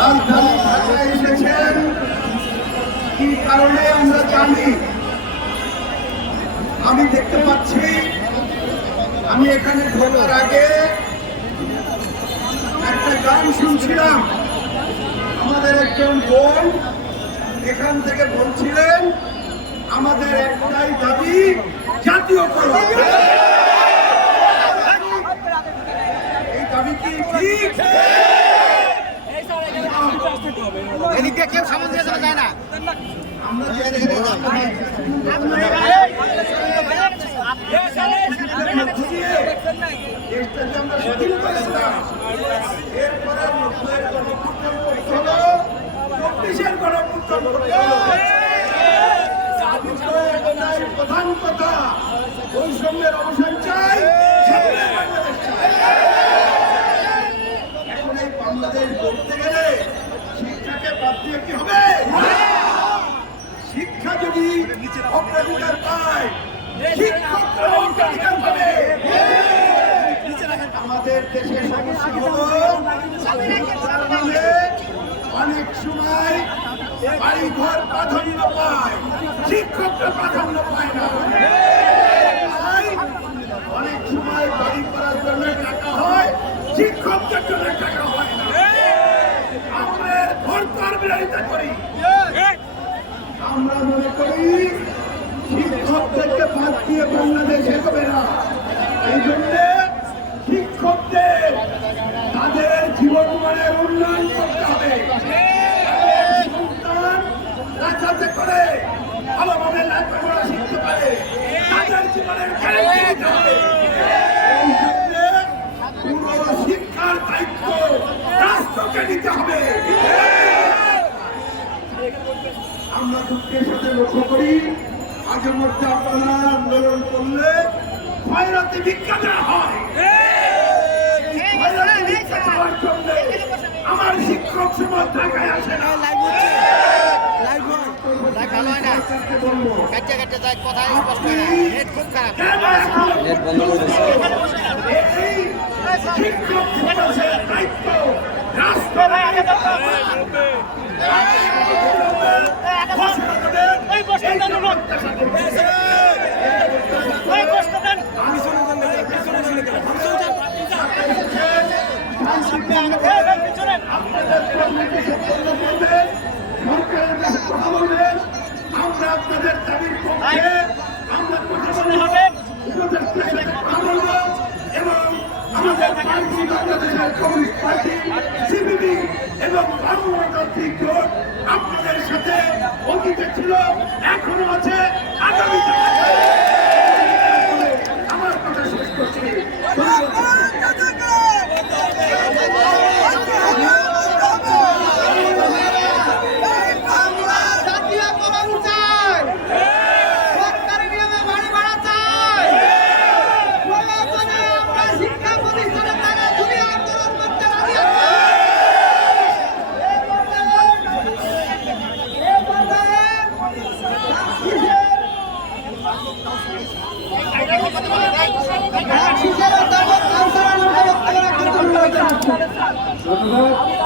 রাজধানী ঢাকায় এসেছেন কি কারণে আমরা জানি। আমি দেখতে পাচ্ছি, আমি এখানে ঢোকার আগে একটা গান শুনছিলাম। আমাদের একজন বোন এখান থেকে বলছিলেন আমাদের একটাই দাবি, জাতীয়করণ। এই দাবি কি ঠিক? এদিকে কেউ সামনে দিয়ে যাওয়া যায় না। আমরা স্বাধীন করেছিলাম, এরপরে 90-এর গণঅভ্যুত্থান করতে হলো, 24-এর গণঅভ্যুত্থান করতে হলো। প্রধান কথা, বৈষম্যের অবসান চাই, স্বাধীন বাংলাদেশ চাই। এখন এই বাংলাদেশ গড়তে গেলে শিক্ষাকে বাদ দিয়ে কি হবে? শিক্ষা যদি অগ্রাধিকার পায়, শিক্ষকরা অগ্রাধিকার পাবে। আমাদের দেশের সমস্যা হলো অনেক সময় বাড়িঘর প্রাধান্য পায়, শিক্ষকরা প্রাধান্য পায় না। অনেক সময় বাড়ি করার জন্য টাকা হয়, শিক্ষকদের জন্য টাকা হয় না। আমরা ভরপুর বিরোধিতা করি। আমরা মনে করি শিক্ষকদেরকে বাদ দিয়ে বাংলাদেশ এগোবে না। এই জন্য শিক্ষকদের তাদের জীবনমানের উন্নয়ন করতে হবে। সন্তান যাতে করে ভালোভাবে লেখাপড়া শিখতে পারে, তাদের জীবনের গ্যারান্টি দিতে হবে। এই জন্য পুরো শিক্ষার দায়িত্ব রাষ্ট্রকে নিতে হবে। আমরা দুঃখের সাথে লক্ষ্য করি, আগের মধ্যে আপনারা আন্দোলন করলে খয়রাতি ভিক্ষা দেওয়া হয়। আমার শিক্ষক সমাজ ঢাকায় আসে না। শিক্ষক সমাজের দায়িত্ব রাষ্ট্র আমরা আপনাদের দাবির পক্ষে আমরা এবং আমাদের বাংলাদেশের কমিউনিস্ট পার্টি, সিপিবি এবং গণতান্ত্রিক জোট আপনাদের সাথে অতীতে ছিল, এখনো আছে, আগামীতে আমার কথা শেষ করছি। ধন্যবাদ।